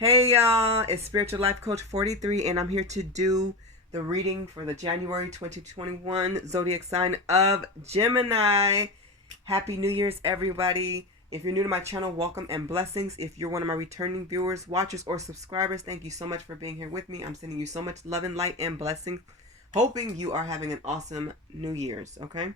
Hey y'all, it's Spiritual Life Coach 43 and I'm here to do the reading for the January 2021 zodiac sign of Gemini. Happy New Year's everybody. If you're new to my channel, welcome and blessings. If you're one of my returning viewers, watchers, or subscribers, thank you so much for being here with me. I'm sending you so much love and light and blessings. Hoping you are having an awesome New Year's, okay?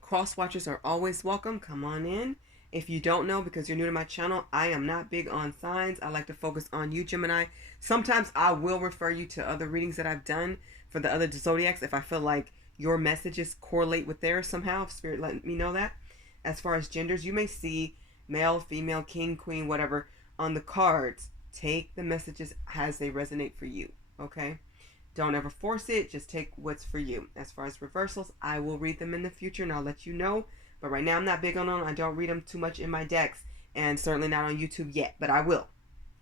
Cross watchers are always welcome. Come on in. If you don't know, because you're new to my channel, I am not big on signs. I like to focus on you, Gemini. Sometimes I will refer you to other readings that I've done for the other zodiacs if I feel like your messages correlate with theirs somehow. If Spirit let me know that. As far as genders, you may see male, female, king, queen, whatever on the cards. Take the messages as they resonate for you, okay? Don't ever force it. Just take what's for you. As far as reversals, I will read them in the future and I'll let you know. But right now I'm not big on them. I don't read them too much in my decks and certainly not on YouTube yet. But I will.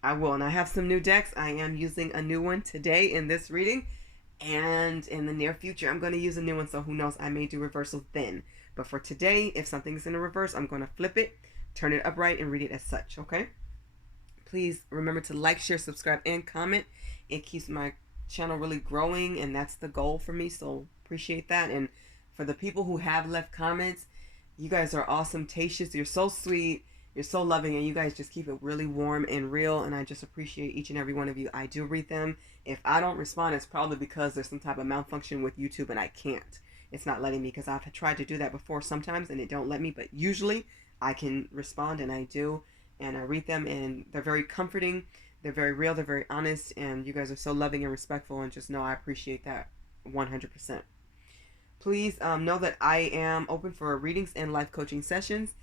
And I have some new decks. I am using a new one today in this reading. And in the near future, I'm going to use a new one. So who knows? I may do reversals then. But for today, if something's in a reverse, I'm going to flip it, turn it upright, and read it as such. Okay? Please remember to like, share, subscribe, and comment. It keeps my channel really growing, and that's the goal for me, so appreciate that. And for the people who have left comments, you guys are awesome. Tatious, you're so sweet, you're so loving, and you guys just keep it really warm and real, and I just appreciate each and every one of you. I do read them. If I don't respond, it's probably because there's some type of malfunction with YouTube and I can't. It's not letting me, because I've tried to do that before sometimes and it don't let me, but usually I can respond, and I do, and I read them, and they're very comforting. They're very real, they're very honest, and you guys are so loving and respectful, and just know I appreciate that 100%. Please know that I am open for readings and life coaching sessions.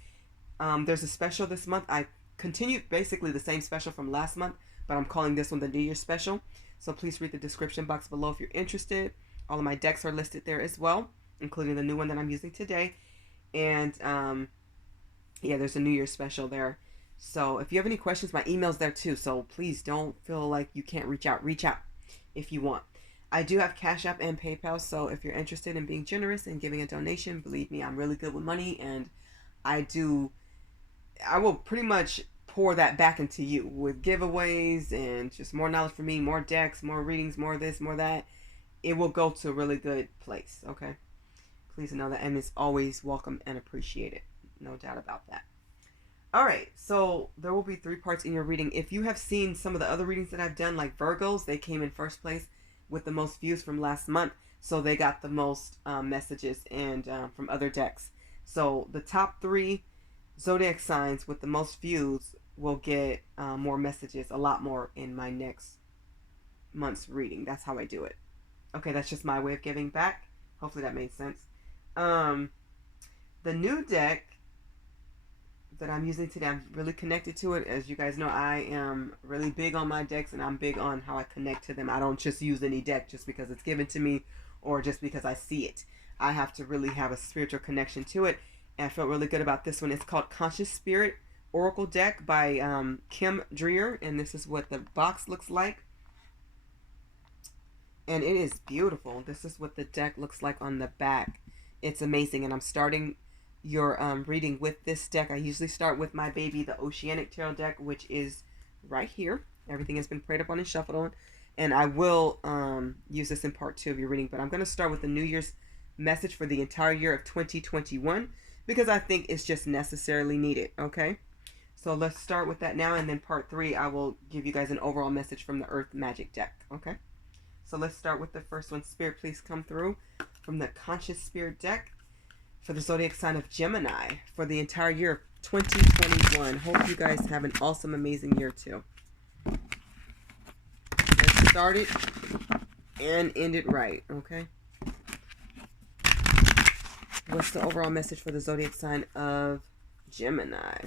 There's a special this month. I continued basically the same special from last month, but I'm calling this one the New Year special. So please read the description box below if you're interested. All of my decks are listed there as well, including the new one that I'm using today. And yeah, there's a New Year special there. So if you have any questions, my email's there too. So please don't feel like you can't reach out. Reach out if you want. I do have Cash App and PayPal. So if you're interested in being generous and giving a donation, believe me, I'm really good with money. And I will pretty much pour that back into you with giveaways and just more knowledge for me, more decks, more readings, more this, more that. It will go to a really good place. Okay. Please know that. And it's always welcome and appreciated. No doubt about that. Alright, so there will be 3 parts in your reading. If you have seen some of the other readings that I've done, like Virgos, they came in first place with the most views from last month. So they got the most messages and from other decks. So the top 3 zodiac signs with the most views will get more messages, a lot more in my next month's reading. That's how I do it. Okay, that's just my way of giving back. Hopefully that made sense. The new deck that I'm using today, I'm really connected to it. As you guys know, I am really big on my decks, and I'm big on how I connect to them. I don't just use any deck just because it's given to me or just because I see it. I have to really have a spiritual connection to it, and I felt really good about this one. It's called Conscious Spirit Oracle Deck by Kim Dreer, and this is what the box looks like. And it is beautiful. This is what the deck looks like on the back. It's amazing, and I'm starting your reading with this deck. I usually start with my baby, the Oceanic Tarot deck, which is right here. Everything has been prayed upon and shuffled on, and I will use this in part 2 of your reading, but I'm going to start with the New Year's message for the entire year of 2021 because I think it's just necessarily needed. Okay, so let's start with that now, and then part 3 I will give you guys an overall message from the Earth Magic deck. Okay, so let's start with the first one. Spirit, please come through from the Conscious Spirit deck for the zodiac sign of Gemini for the entire year of 2021. Hope you guys have an awesome, amazing year too. Let's start it and end it right, okay? What's the overall message for the zodiac sign of Gemini?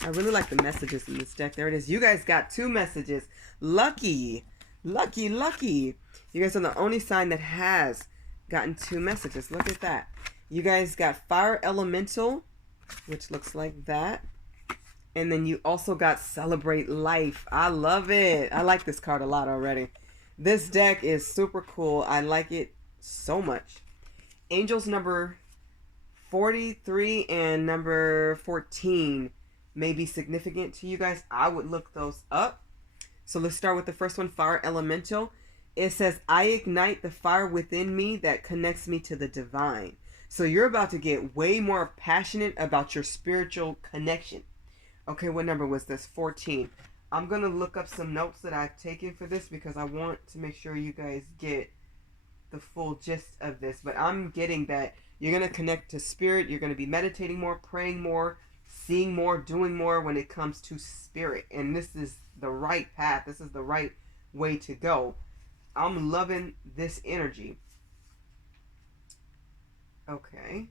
I really like the messages in this deck. There it is. You guys got 2 messages. Lucky. Lucky, lucky. You guys are the only sign that has gotten 2 messages. Look at that. You guys got Fire Elemental, which looks like that. And then you also got Celebrate Life. I love it. I like this card a lot already. This deck is super cool. I like it so much. Angels number 43 and number 14 may be significant to you guys. I would look those up. So let's start with the first one, fire elemental. It says, I ignite the fire within me that connects me to the divine. So you're about to get way more passionate about your spiritual connection. Okay, what number was this? 14. I'm going to look up some notes that I've taken for this because I want to make sure you guys get the full gist of this. But I'm getting that you're going to connect to spirit. You're going to be meditating more, praying more, seeing more, doing more when it comes to spirit. And this is the right path. This is the right way to go. I'm loving this energy. Okay.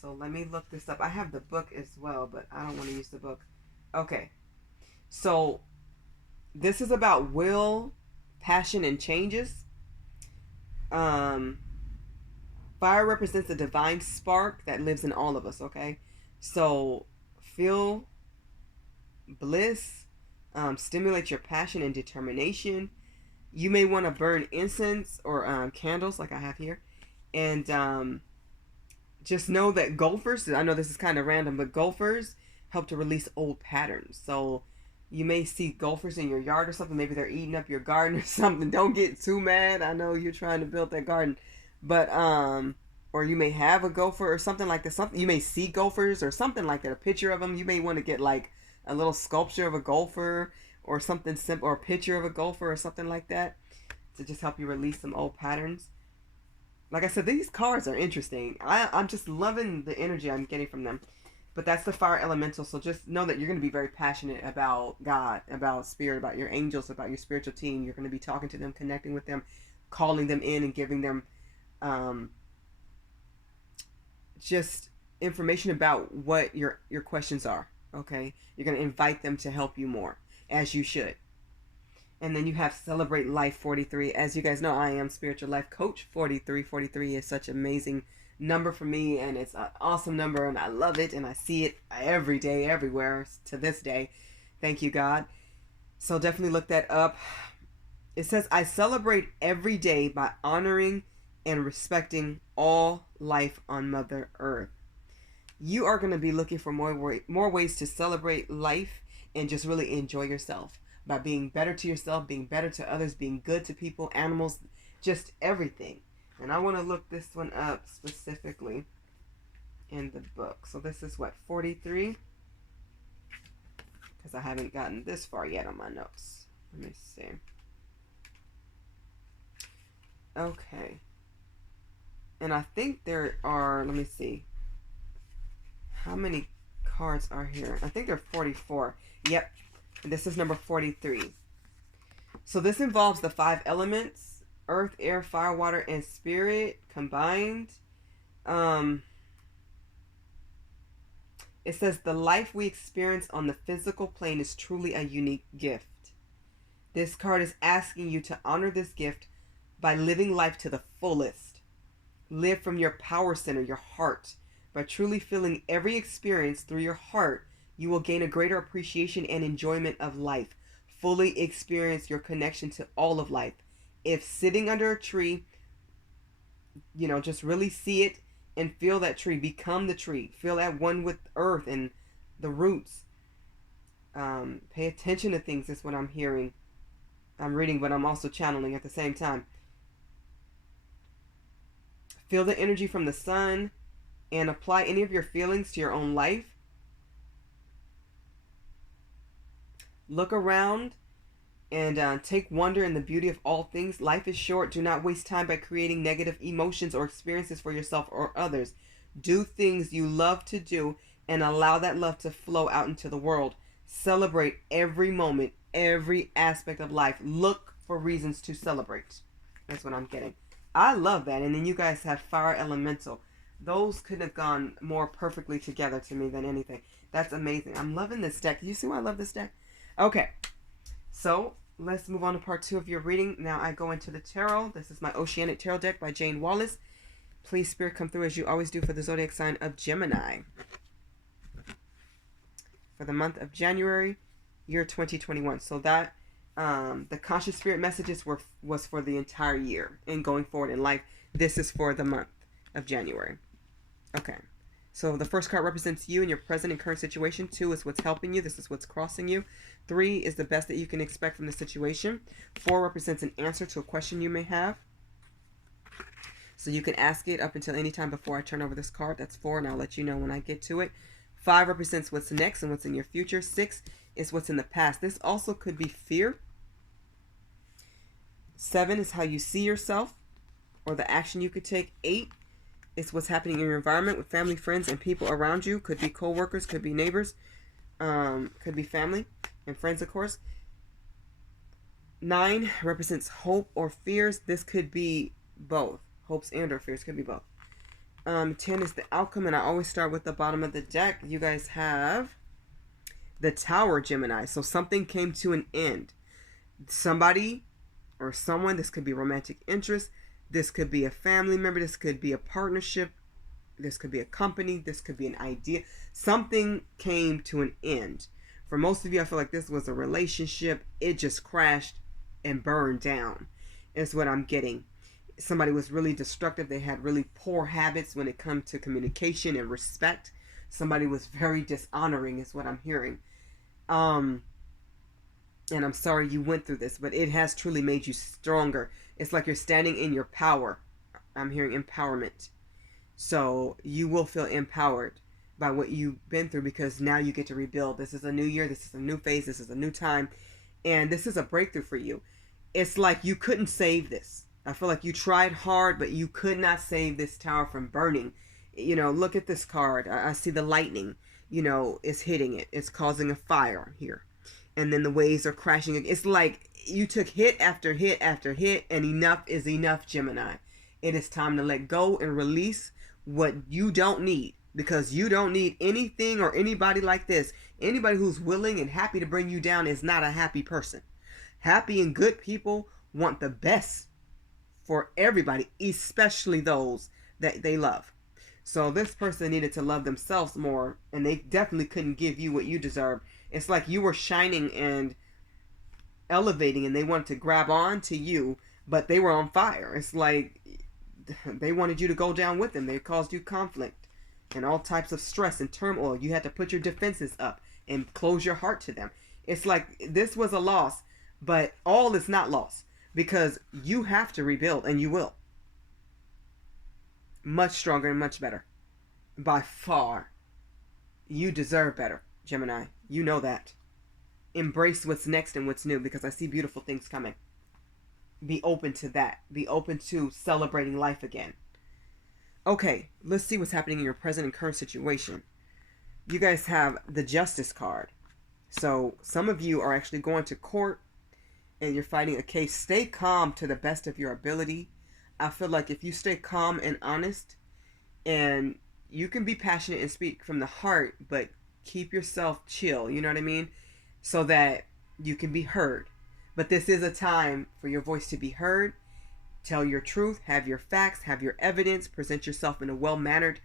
So let me look this up. I have the book as well, but I don't want to use the book. Okay. So this is about will, passion, and changes. Fire represents a divine spark that lives in all of us, okay? So feel bliss, stimulate your passion and determination. You may want to burn incense or candles like I have here. And just know that golfers, I know this is kind of random, but golfers help to release old patterns. So you may see golfers in your yard or something. Maybe they're eating up your garden or something. Don't get too mad. I know you're trying to build that garden. But, or you may have a gopher or something like that. Something you may see gophers or something like that. A picture of them. You may want to get like a little sculpture of a gopher or something simple, or a picture of a gopher or something like that to just help you release some old patterns. Like I said, these cards are interesting. I'm just loving the energy I'm getting from them. But that's the fire elemental. So just know that you're going to be very passionate about God, about spirit, about your angels, about your spiritual team. You're going to be talking to them, connecting with them, calling them in and giving them just information about what your questions are. Okay? You're going to invite them to help you more, as you should. And then you have Celebrate Life 43. As you guys know, I am Spiritual Life Coach 43. 43 is such an amazing number for me, and it's an awesome number, and I love it, and I see it every day, everywhere to this day. Thank you, God. So definitely look that up. It says, I celebrate every day by honoring and respecting all life on Mother Earth. You are going to be looking for more ways to celebrate life and just really enjoy yourself by being better to yourself, being better to others, being good to people, animals, just everything. And I want to look this one up specifically in the book. So this is what, 43? Because I haven't gotten this far yet on my notes. Let me see. Okay. And I think there are, let me see. How many cards are here? I think there are 44. Yep. This is number 43. So this involves the 5 elements: earth, air, fire, water, and spirit combined. It says the life we experience on the physical plane is truly a unique gift. This card is asking you to honor this gift by living life to the fullest. Live from your power center, your heart. By truly feeling every experience through your heart, you will gain a greater appreciation and enjoyment of life. Fully experience your connection to all of life. If sitting under a tree, just really see it and feel that tree. Become the tree. Feel at one with earth and the roots. Pay attention to things is what I'm hearing. I'm reading, but I'm also channeling at the same time. Feel the energy from the sun and apply any of your feelings to your own life. Look around and take wonder in the beauty of all things. Life is short. Do not waste time by creating negative emotions or experiences for yourself or others. Do things you love to do and allow that love to flow out into the world. Celebrate every moment, every aspect of life. Look for reasons to celebrate. That's what I'm getting. I love that. And then you guys have Fire Elemental. Those could have gone more perfectly together to me than anything. That's amazing. I'm loving this deck. Do you see why I love this deck? Okay. So, let's move on to part 2 of your reading. Now I go into the tarot. This is my Oceanic Tarot deck by Jane Wallace. Please, Spirit, come through as you always do for the zodiac sign of Gemini. For the month of January, year 2021. So that, the conscious spirit messages was for the entire year and going forward in life. This is for the month. of January. Okay. So the first card represents you and your present and current situation. 2 is what's helping you. This is what's crossing you. 3 is the best that you can expect from the situation. 4 represents an answer to a question you may have. So you can ask it up until any time before I turn over this card. That's 4, and I'll let you know when I get to it. 5 represents what's next and what's in your future. 6 is what's in the past. This also could be fear. 7 is how you see yourself or the action you could take. 8 is what's happening in your environment with family, friends, and people around you. Could be co-workers, could be neighbors, could be family and friends, of course. 9 represents hope or fears. This could be both. Hopes and or fears, could be both. 10 is the outcome, and I always start with the bottom of the deck. You guys have the Tower, Gemini. So something came to an end. Somebody or someone, this could be romantic interest, this could be a family member, this could be a partnership, this could be a company, this could be an idea. Something came to an end. For most of you, I feel like this was a relationship. It just crashed and burned down is what I'm getting. Somebody was really destructive. They had really poor habits when it comes to communication and respect. Somebody was very dishonoring is what I'm hearing. And I'm sorry you went through this, but it has truly made you stronger. It's like you're standing in your power. I'm hearing empowerment. So you will feel empowered by what you've been through because now you get to rebuild. This is a new year. This is a new phase. This is a new time. And this is a breakthrough for you. It's like you couldn't save this. I feel like you tried hard, but you could not save this tower from burning. You know, look at this card. I see the lightning, you know, is hitting it. It's causing a fire here. And then the waves are crashing. It's like you took hit after hit after hit, and enough is enough, Gemini. It is time to let go and release what you don't need, because you don't need anything or anybody like this. Anybody who's willing and happy to bring you down is not a happy person. Happy and good people want the best for everybody, especially those that they love. So this person needed to love themselves more, and they definitely couldn't give you what you deserve. It's like you were shining and elevating, and they wanted to grab on to you, but they were on fire. It's like they wanted you to go down with them. They caused you conflict and all types of stress and turmoil. You had to put your defenses up and close your heart to them. It's like this was a loss, but all is not lost, because you have to rebuild, and you will. Much stronger and much better. By far. You deserve better, Gemini. You know that. Embrace what's next and what's new, because I see beautiful things coming. Be open to that. Be open to celebrating life again. Okay, let's see what's happening in your present and current situation. You guys have the Justice card. So some of you are actually going to court and you're fighting a case. Stay calm to the best of your ability. I feel like if you stay calm and honest, and you can be passionate and speak from the heart, but keep yourself chill, you know what I mean? So that you can be heard. But this is a time for your voice to be heard. Tell your truth, have your facts, have your evidence, present yourself in a well-mannered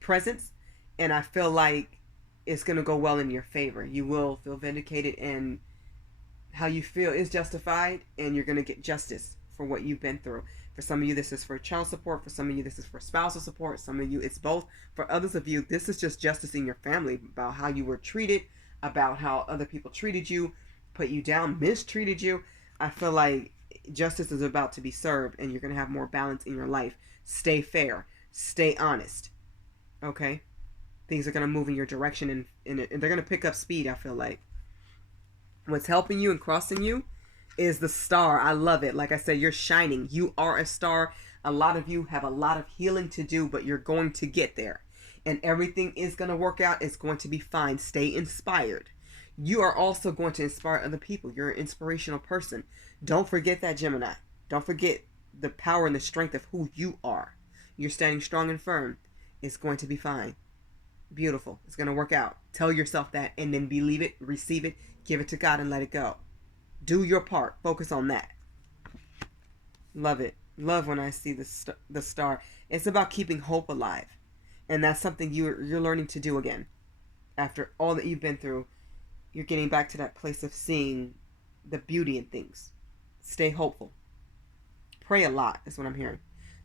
presence. And I feel like it's going to go well in your favor. You will feel vindicated, and how you feel is justified, and you're going to get justice for what you've been through. For some of you, this is for child support. For some of you, this is for spousal support. Some of you, it's both. For others of you, this is just justice in your family, about how you were treated, about how other people treated you, put you down, mistreated you. I feel like justice is about to be served, and you're going to have more balance in your life. Stay fair. Stay honest. Okay? Things are going to move in your direction, and they're going to pick up speed, I feel like. What's helping you and crossing you is the star. I love it. Like I said, you're shining. You are a star. A lot of you have a lot of healing to do, but you're going to get there. And everything is going to work out. It's going to be fine. Stay inspired. You are also going to inspire other people. You're an inspirational person. Don't forget that, Gemini. Don't forget the power and the strength of who you are. You're standing strong and firm. It's going to be fine. Beautiful. It's going to work out. Tell yourself that, and then believe it, receive it, give it to God, and let it go. Do your part. Focus on that. Love it. Love when I see the star. It's about keeping hope alive. And that's something you're learning to do again. After all that you've been through, you're getting back to that place of seeing the beauty in things. Stay hopeful. Pray a lot is what I'm hearing.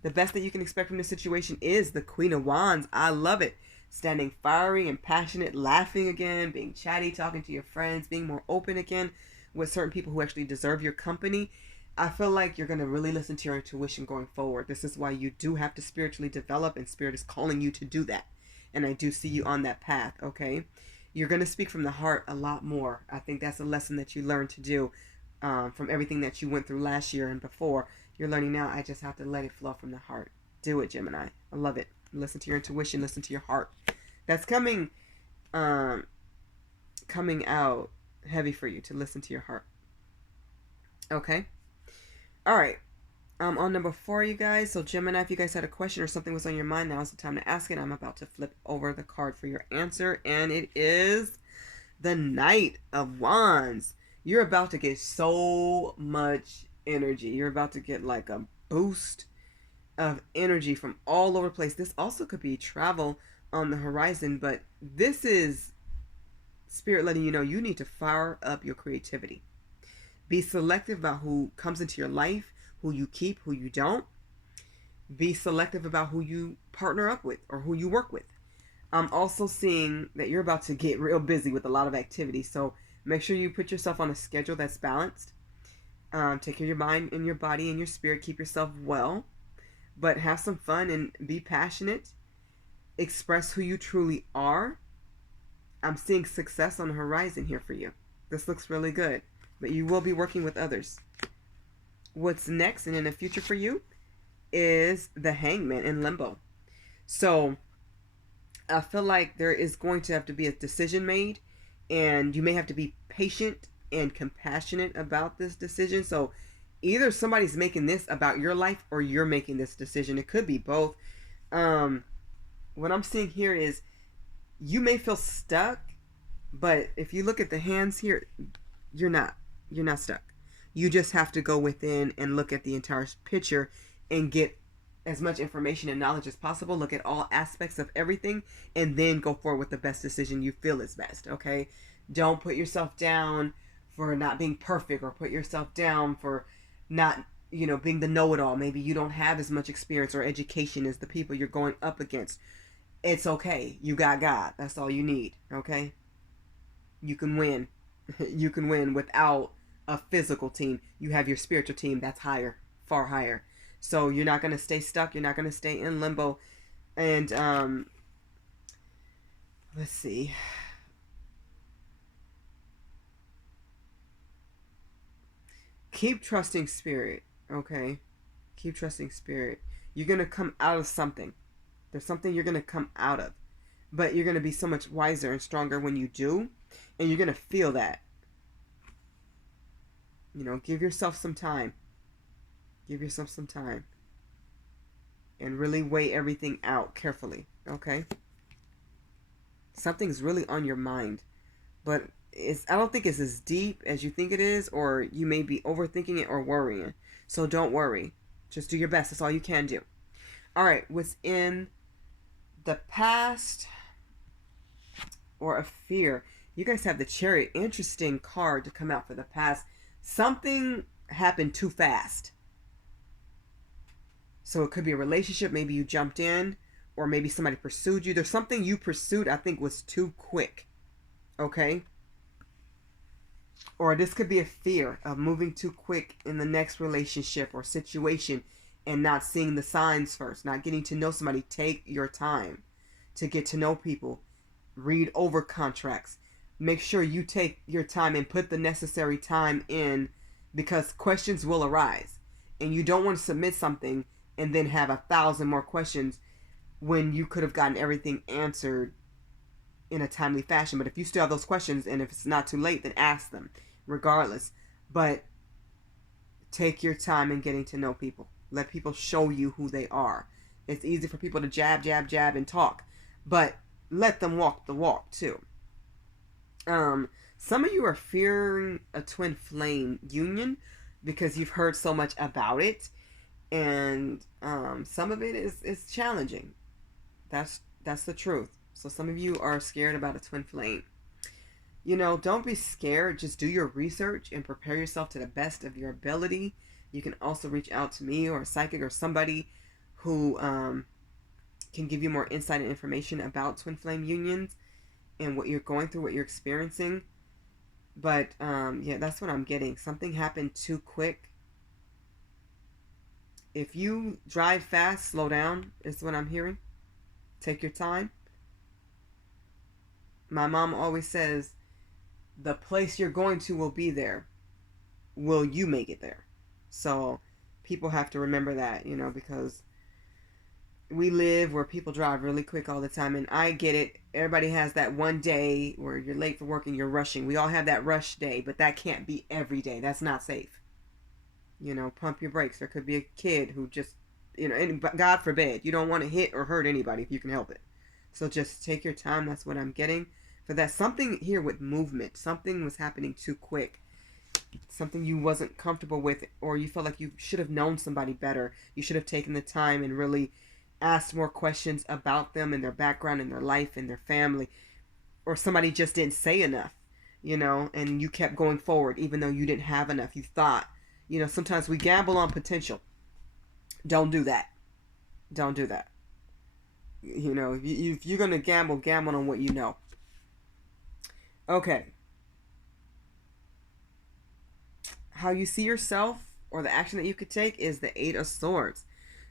The best that you can expect from this situation is the Queen of Wands. I love it. Standing fiery and passionate, laughing again, being chatty, talking to your friends, being more open again with certain people who actually deserve your company. I feel like you're going to really listen to your intuition going forward. This is why you do have to spiritually develop, and Spirit is calling you to do that. And I do see you on that path, okay? You're going to speak from the heart a lot more. I think that's a lesson that you learned to do from everything that you went through last year and before. You're learning now, I just have to let it flow from the heart. Do it, Gemini. I love it. Listen to your intuition. Listen to your heart. That's coming out heavy for you, to listen to your heart. Okay? All right. On number 4, you guys. So Gemini, if you guys had a question or something was on your mind, now is the time to ask it. I'm about to flip over the card for your answer, and it is the Knight of Wands. You're about to get so much energy. You're about to get like a boost of energy from all over the place. This also could be travel on the horizon, but this is Spirit letting you know you need to fire up your creativity. Be selective about who comes into your life, who you keep, who you don't. Be selective about who you partner up with or who you work with. I'm also seeing that you're about to get real busy with a lot of activity, so make sure you put yourself on a schedule that's balanced. Take care of your mind and your body and your spirit. Keep yourself well, but have some fun and be passionate. Express who you truly are. I'm seeing success on the horizon here for you. This looks really good, but you will be working with others. What's next and in the future for you is the Hangman in limbo. So I feel like there is going to have to be a decision made, and you may have to be patient and compassionate about this decision. So either somebody's making this about your life or you're making this decision. It could be both. What I'm seeing here is you may feel stuck, but if you look at the hands here, you're not stuck. You just have to go within and look at the entire picture and get as much information and knowledge as possible. Look at all aspects of everything and then go forward with the best decision you feel is best, okay? Don't put yourself down for not being perfect, or put yourself down for not, being the know-it-all. Maybe you don't have as much experience or education as the people you're going up against. It's okay. You got God. That's all you need, okay? You can win. You can win without a physical team. You have your spiritual team that's higher, far higher. So you're not going to stay stuck. You're not going to stay in limbo. And let's see. Keep trusting Spirit, okay? Keep trusting Spirit. You're going to come out of something. There's something you're going to come out of. But you're going to be so much wiser and stronger when you do. And you're going to feel that. Give yourself some time. Give yourself some time. And really weigh everything out carefully, okay? Something's really on your mind. But I don't think it's as deep as you think it is, or you may be overthinking it or worrying. So don't worry. Just do your best. That's all you can do. All right, what's in the past or a fear? You guys have the Chariot. Interesting card to come out for the past. Something happened too fast. So it could be a relationship. Maybe you jumped in, or maybe somebody pursued you. There's something you pursued I think was too quick. Okay? Or this could be a fear of moving too quick in the next relationship or situation and not seeing the signs first, not getting to know somebody. Take your time to get to know people. Read over contracts. Make sure you take your time and put the necessary time in, because questions will arise. And you don't want to submit something and then have 1,000 more questions when you could have gotten everything answered in a timely fashion. But if you still have those questions, and if it's not too late, then ask them regardless. But take your time in getting to know people. Let people show you who they are. It's easy for people to jab, jab, jab and talk, but let them walk the walk too. Some of you are fearing a twin flame union because you've heard so much about it, and some of it is challenging. That's the truth. So some of you are scared about a twin flame. Don't be scared. Just do your research and prepare yourself to the best of your ability. You can also reach out to me or a psychic or somebody who can give you more insight and information about twin flame unions and what you're going through, what you're experiencing. But yeah, that's what I'm getting. Something happened too quick. If you drive fast, slow down is what I'm hearing. Take your time. My mom always says, the place you're going to will be there. Will you make it there? So people have to remember that, because we live where people drive really quick all the time. And I get it. Everybody has that one day where you're late for work and you're rushing. We all have that rush day, but that can't be every day. That's not safe. Pump your brakes. There could be a kid who just, and God forbid, you don't want to hit or hurt anybody if you can help it. So just take your time. That's what I'm getting for that. Something here with movement. Something was happening too quick. Something you wasn't comfortable with, or you felt like you should have known somebody better. You should have taken the time and really asked more questions about them and their background and their life and their family. Or somebody just didn't say enough, and you kept going forward even though you didn't have enough. You thought, sometimes we gamble on potential. Don't do that. Don't do that. If you're going to gamble on what you know. Okay. How you see yourself, or the action that you could take, is the Eight of Swords.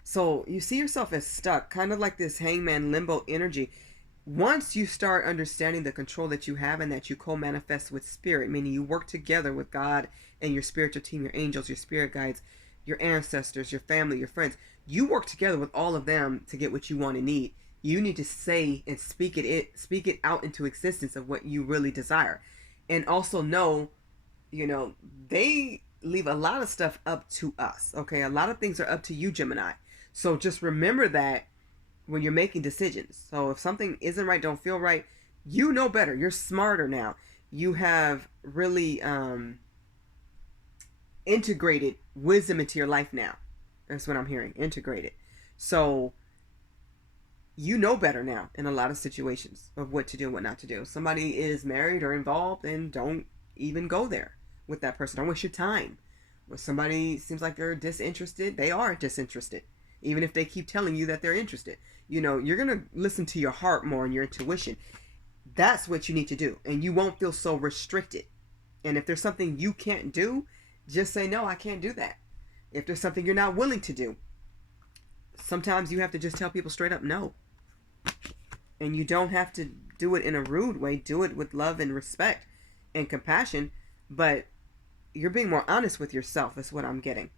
So you see yourself as stuck, kind of like this hangman limbo energy. Once you start understanding the control that you have and that you co-manifest with spirit, meaning you work together with God and your spiritual team, your angels, your spirit guides, your ancestors, your family, your friends, you work together with all of them to get what you want and need. You need to say and speak it out into existence of what you really desire. And also know, they leave a lot of stuff up to us. Okay, a lot of things are up to you, Gemini. So just remember that when you're making decisions. So if something isn't right, don't feel right, you know better. You're smarter now. You have really integrated wisdom into your life now. That's what I'm hearing. Integrated. So you know better now in a lot of situations of what to do and what not to do. Somebody is married or involved, and don't even go there with that person. Don't waste your time. When somebody seems like they're disinterested, they are disinterested. Even if they keep telling you that they're interested. You're going to listen to your heart more and your intuition. That's what you need to do. And you won't feel so restricted. And if there's something you can't do, just say, no, I can't do that. If there's something you're not willing to do, sometimes you have to just tell people straight up no. And you don't have to do it in a rude way. Do it with love and respect and compassion. But you're being more honest with yourself. That's what I'm getting.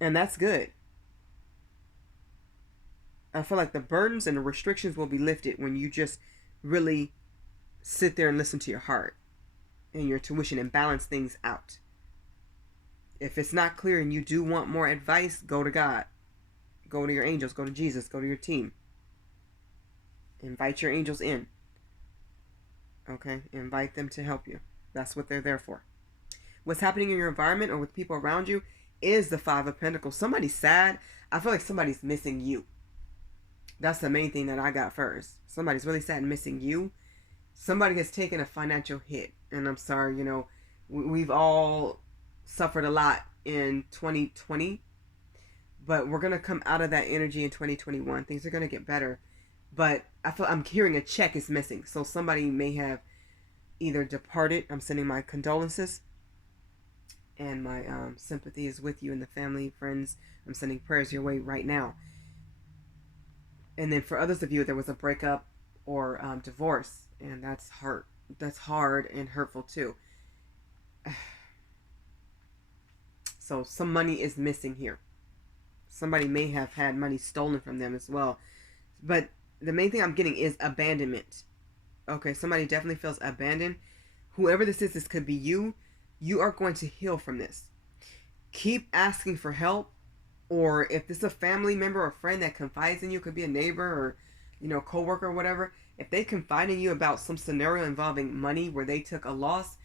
And that's good. I feel like the burdens and the restrictions will be lifted when you just really sit there and listen to your heart and your intuition and balance things out. If it's not clear and you do want more advice, go to God. Go to your angels. Go to Jesus. Go to your team. Invite your angels in. Okay? Invite them to help you. That's what they're there for. What's happening in your environment or with people around you is the Five of Pentacles. Somebody's sad. I feel like somebody's missing you. That's the main thing that I got first. Somebody's really sad and missing you. Somebody has taken a financial hit. And I'm sorry, we've all suffered a lot in 2020. But we're going to come out of that energy in 2021. Things are going to get better. But I'm hearing a check is missing. So somebody may have either departed. I'm sending my condolences. And my sympathy is with you and the family, friends. I'm sending prayers your way right now. And then for others of you, there was a breakup or divorce, and that's hard. That's hard and hurtful too. So some money is missing here. Somebody may have had money stolen from them as well. But the main thing I'm getting is abandonment. Okay, somebody definitely feels abandoned. Whoever this is, this could be you. You are going to heal from this. Keep asking for help. Or if this is a family member or friend that confides in you, could be a neighbor or, coworker or whatever. If they confide in you about some scenario involving money where they took a loss,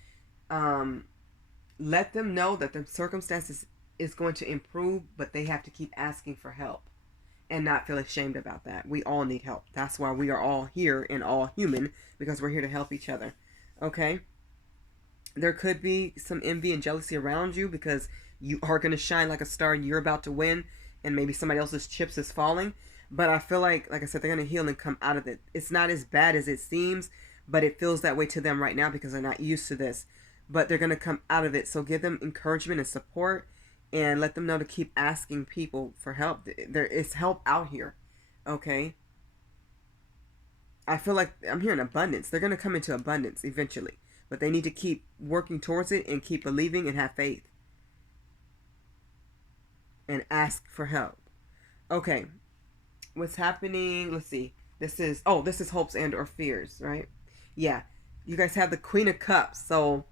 let them know that the circumstances is going to improve, but they have to keep asking for help and not feel ashamed about that. We all need help. That's why we are all here and all human, because we're here to help each other. Okay? There could be some envy and jealousy around you because you are going to shine like a star and you're about to win, and maybe somebody else's chips is falling. But I feel like I said, they're going to heal and come out of it. It's not as bad as it seems, but it feels that way to them right now because they're not used to this. But they're going to come out of it. So give them encouragement and support, and let them know to keep asking people for help. There is help out here. Okay? I feel like I'm hearing abundance. They're going to come into abundance eventually. But they need to keep working towards it and keep believing and have faith. And ask for help. Okay. What's happening? Let's see. This is hopes and or fears, right? Yeah. You guys have the Queen of Cups. So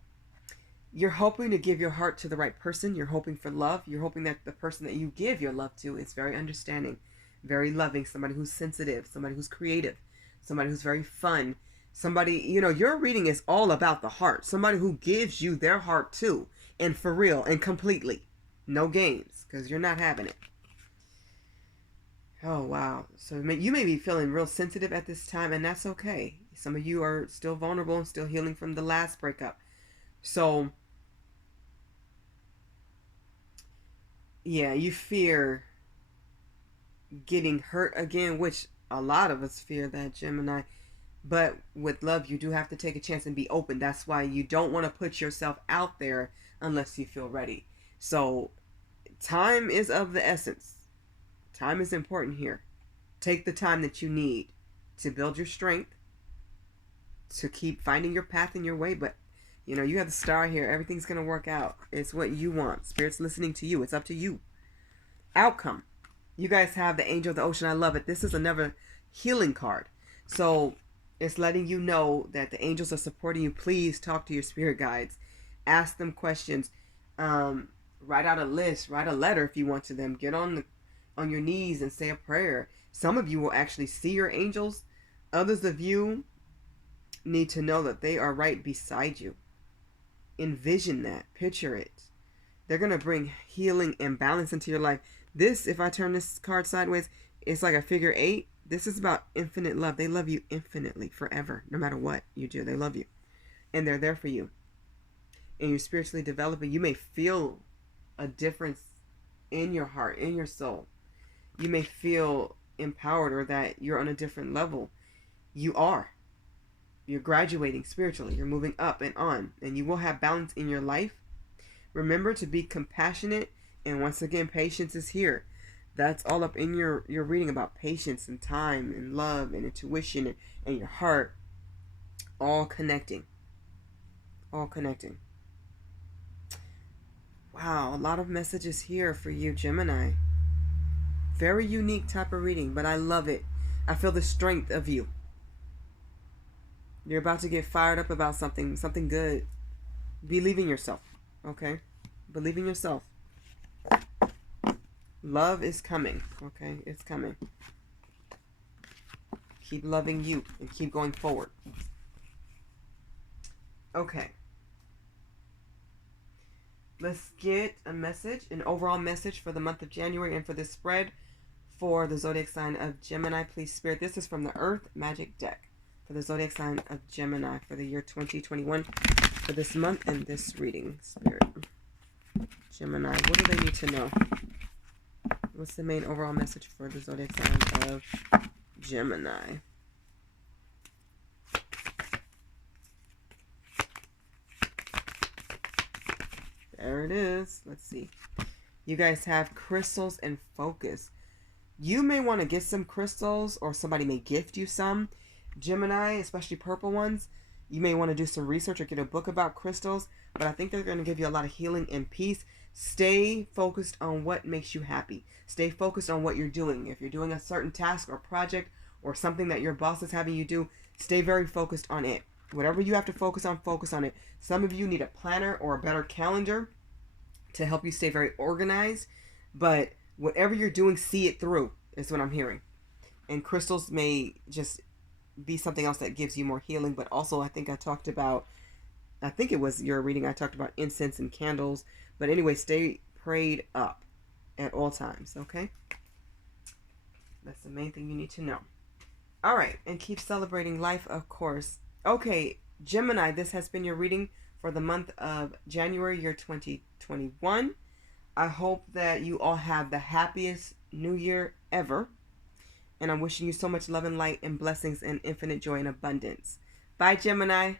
you're hoping to give your heart to the right person. You're hoping for love. You're hoping that the person that you give your love to is very understanding, very loving, somebody who's sensitive, somebody who's creative, somebody who's very fun, somebody, your reading is all about the heart. Somebody who gives you their heart too, and for real and completely. No games, because you're not having it. Oh, wow. So you may be feeling real sensitive at this time, and that's okay. Some of you are still vulnerable and still healing from the last breakup. So, yeah, you fear getting hurt again, which a lot of us fear that, Gemini. But with love, you do have to take a chance and be open. That's why you don't want to put yourself out there unless you feel ready. So, time is of the essence. Time is important here. Take the time that you need to build your strength, to keep finding your path and your way. But, you have the star here. Everything's going to work out. It's what you want. Spirit's listening to you. It's up to you. Outcome. You guys have the Angel of the Ocean. I love it. This is another healing card. So it's letting you know that the angels are supporting you. Please talk to your spirit guides. Ask them questions. Write out a list. Write a letter if you want to them. Get on your knees and say a prayer. Some of you will actually see your angels. Others of you need to know that they are right beside you. Envision that. Picture it. They're going to bring healing and balance into your life. This, if I turn this card sideways, it's like a figure 8. This is about infinite love. They love you infinitely, forever, no matter what you do. They love you. And they're there for you. And you're spiritually developing. You may feel a difference in your heart, in your soul. You may feel empowered or that you're on a different level. You are. You're graduating spiritually. You're moving up and on. And you will have balance in your life. Remember to be compassionate. And once again, patience is here. That's all up in your reading about patience and time and love and intuition and your heart. All connecting. All connecting. Wow, a lot of messages here for you, Gemini. Very unique type of reading, but I love it. I feel the strength of you. You're about to get fired up about something good. Believe in yourself, okay? Believe in yourself. Love is coming, okay? It's coming. Keep loving you and keep going forward. Okay. Let's get a message, an overall message for the month of January and for this spread for the zodiac sign of Gemini. Please, Spirit, this is from the Earth Magic deck for the zodiac sign of Gemini for the year 2021 for this month and this reading, Spirit. Gemini, what do they need to know? What's the main overall message for the zodiac sign of Gemini? There it is. Let's see. You guys have crystals and focus. You may want to get some crystals or somebody may gift you some. Gemini, especially purple ones, you may want to do some research or get a book about crystals, but I think they're going to give you a lot of healing and peace. Stay focused on what makes you happy. Stay focused on what you're doing. If you're doing a certain task or project or something that your boss is having you do, stay very focused on it. Whatever you have to focus on it. Some of you need a planner or a better calendar to help you stay very organized. But whatever you're doing, see it through, is what I'm hearing. And crystals may just be something else that gives you more healing. But also, I think it was your reading, I talked about incense and candles. But anyway, stay prayed up at all times, okay? That's the main thing you need to know. All right, and keep celebrating life, of course. Okay, Gemini, this has been your reading for the month of January, year 2021. I hope that you all have the happiest new year ever. And I'm wishing you so much love and light and blessings and infinite joy and abundance. Bye, Gemini.